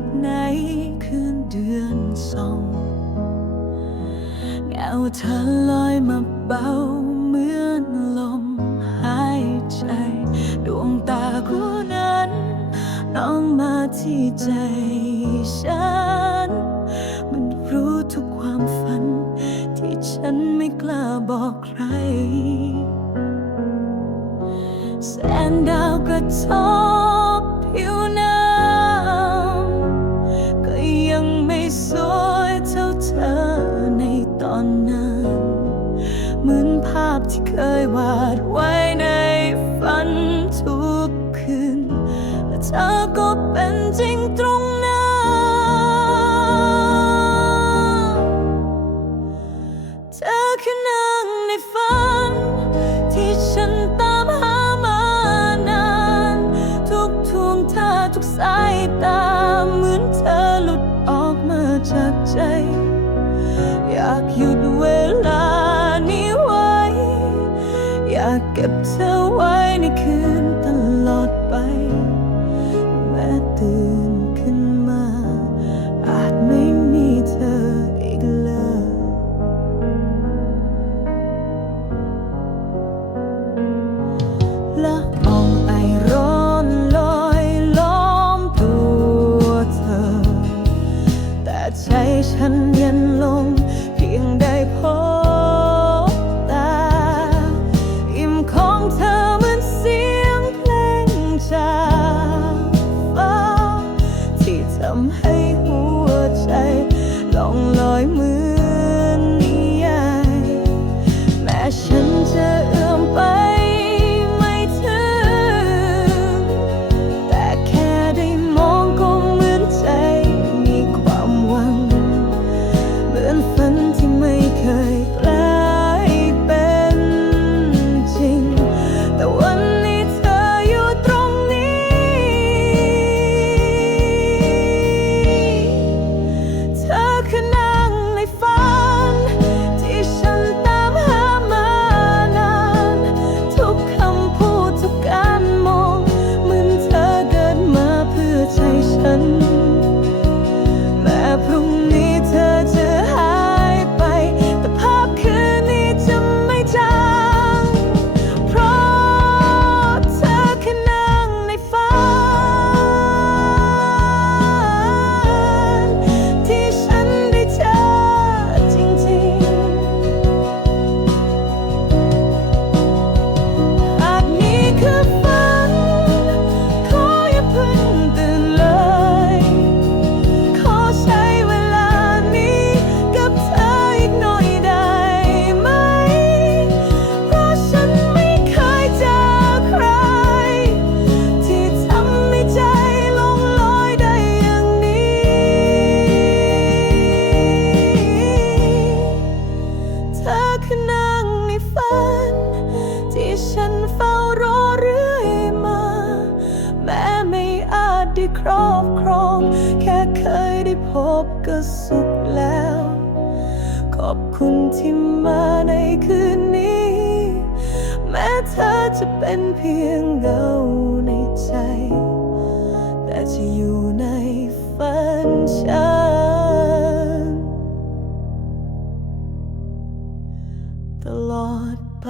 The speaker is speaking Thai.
บในคืนเดือนสองเงาเธอลอยมาเบาเหมือนลมหายใจ ดวงตาคู่นั้นน้องมาที่ใจฉัน มันรู้ทุกความฝัน ที่ฉันไม่กล้าบอกใคร แสงดาวกระทบผิวน้ำ เคยวาดไว้ในฝันทุกคืน และเธอก็เป็นจริงตรงนั้นเธอคือนางในฝัน ที่ฉันตามหามานาน ทุกทวงท่าทุกสายตาเหมือนเธอหลุดออกมาจากใจ อยากหยุ เก็บเธอไว้ในคืนตลอดไป แม้ตื่นขึ้น เฝ้ารอเรื่อยมา แม้ไม่อาจได้ครอบครอง แค่เคยได้พบก็สุขแล้ว ขอบคุณที่มาในคืนนี้ แม้เธอจะเป็นเพียงเงาในใจ แต่จะอยู่ในฝันฉันตลอดไป